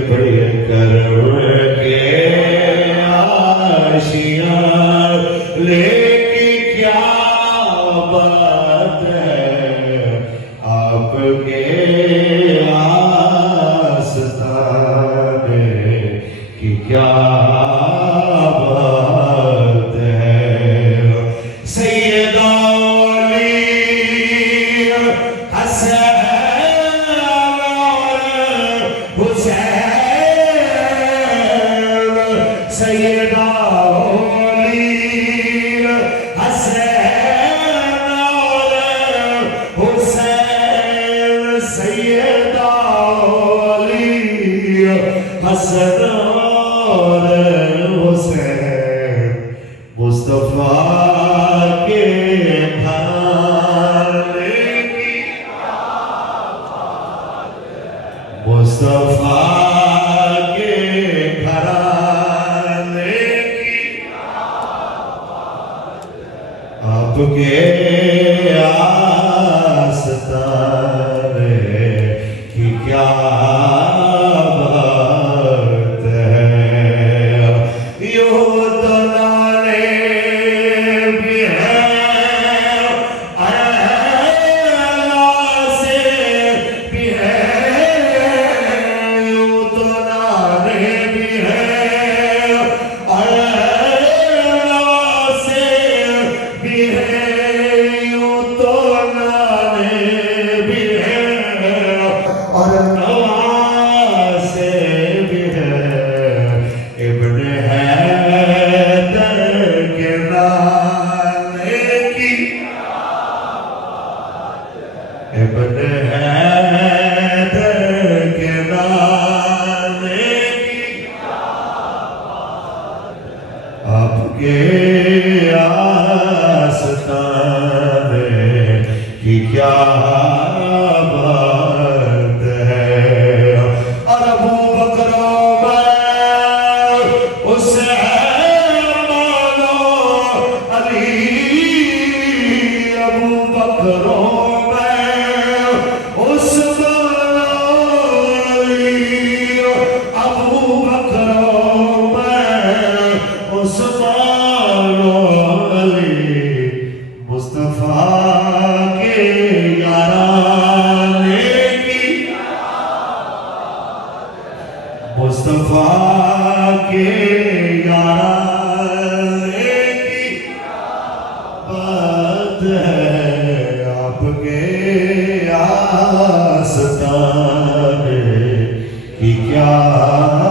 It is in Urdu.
بڑے کرم کے آشیاں لے کے کیا بات ہے آپ کے آستانے کی کیا بات ہے سید علی حسین سیدہ علی حسین اور حسین سیدہ علی حسن اور حسین مصطفیٰ کے گھرانے کی مصطفیٰ آپ کے آستانے کی کیا بات ہے یوں تو نعرے بھی ہیں اللہ سے بھی ہیں یوں تو نعرے بھی ہیں اللہ سے بھی ہیں ابن حیدر کے نانے کی آپ کے آستانے کی کیا بات ہے اور ابو بکر عمر حسین مولا علی ابو بکر مصطفیٰ کے یارانے کی بات ہے آپ کے آستانے کی کیا